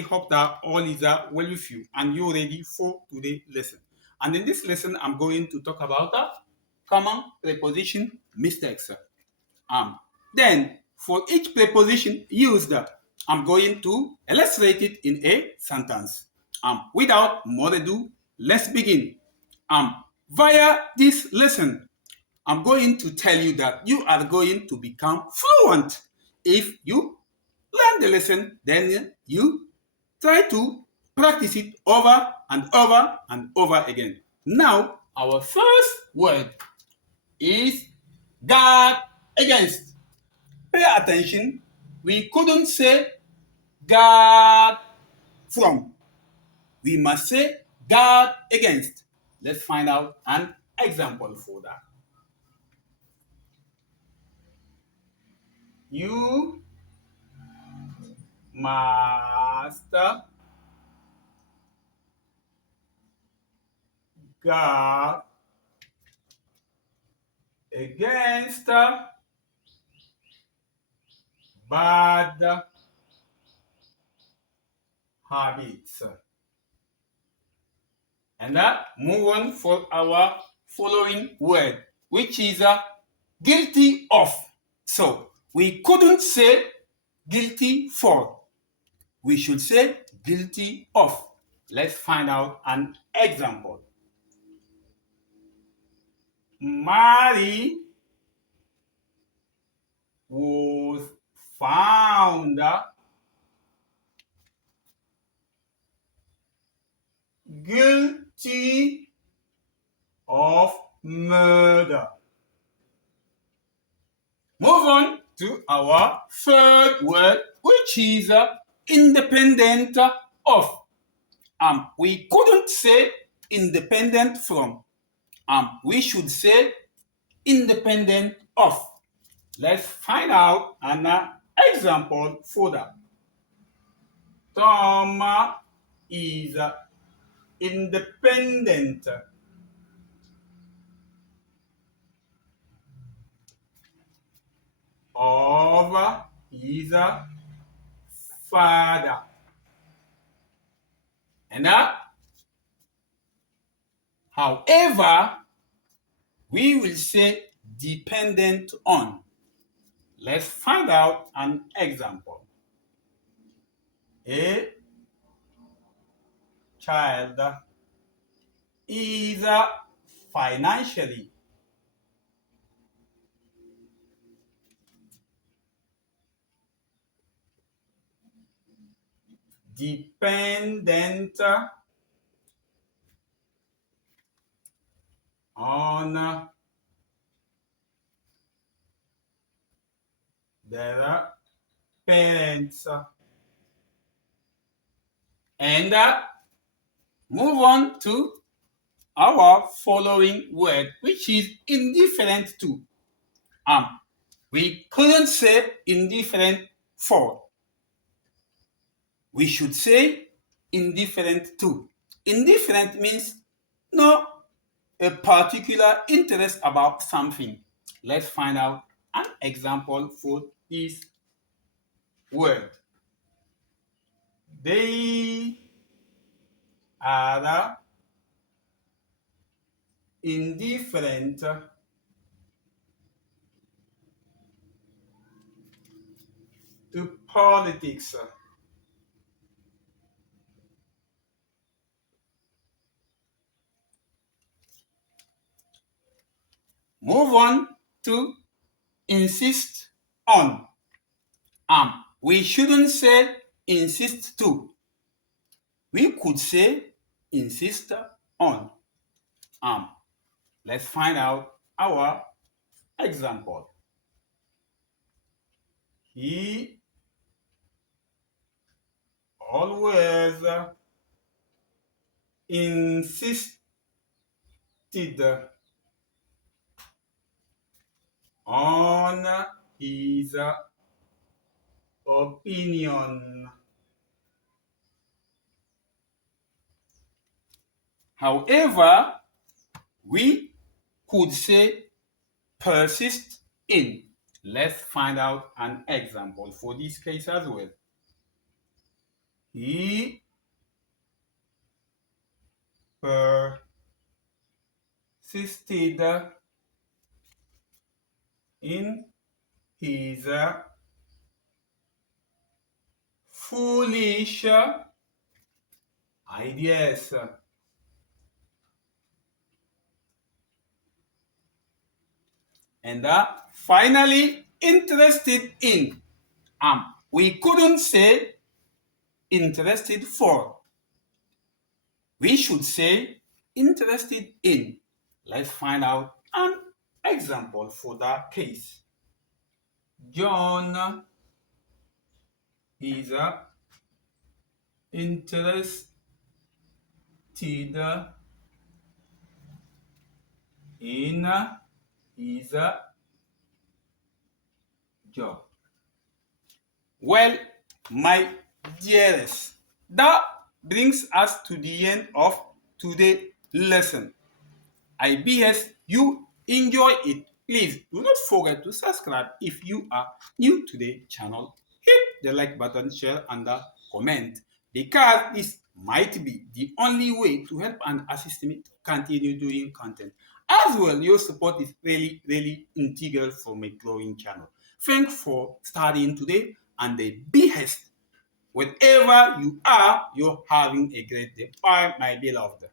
really hope that all is well with you and you're ready for today's lesson. And in this lesson, I'm going to talk about common preposition mistakes. Then, for each preposition used, I'm going to illustrate it in a sentence. Without more ado, let's begin. Via this lesson, I'm going to tell you that you are going to become fluent if you learn the lesson, then you try to practice it over and over and over again. Now, our first word is guard against. Pay attention. We couldn't say guard from. We must say guard against. Let's find out an example for that. You must guard against bad habits. And move on for our following word, which is guilty of. So we couldn't say guilty for. We should say guilty of. Let's find out an example. Mary was found guilty of murder. Move on to our third word, which is independent of. We couldn't say independent from. We should say independent of. Let's find out an example for that. Tom is independent of his father. And however, we will say dependent on. Let's find out an example. A child is financially dependent on their parents. And move on to our following word, which is indifferent to. We couldn't say indifferent for. We should say indifferent to. Indifferent means no a particular interest about something. Let's find out an example for this word. They are indifferent to politics. Move on to insist on. We shouldn't say insist to. We could say insist on. Let's find out our example. He always insisted on his opinion. However, we could say persist in. Let's find out an example for this case as well. He persisted in his foolish ideas. And finally, interested in. We couldn't say interested for. We should say interested in. Let's find out an example for that case. John is interested in his job. Well, my dearest, that brings us to the end of today's lesson. I BS you enjoy it. Please do not forget to subscribe if you are new to the channel. Hit the like button, share, and comment, because this might be the only way to help and assist me to continue doing content. As well, your support is really, really integral for my growing channel. Thanks for studying today, and the best. Wherever you are, you're having a great day. Bye, my beloved.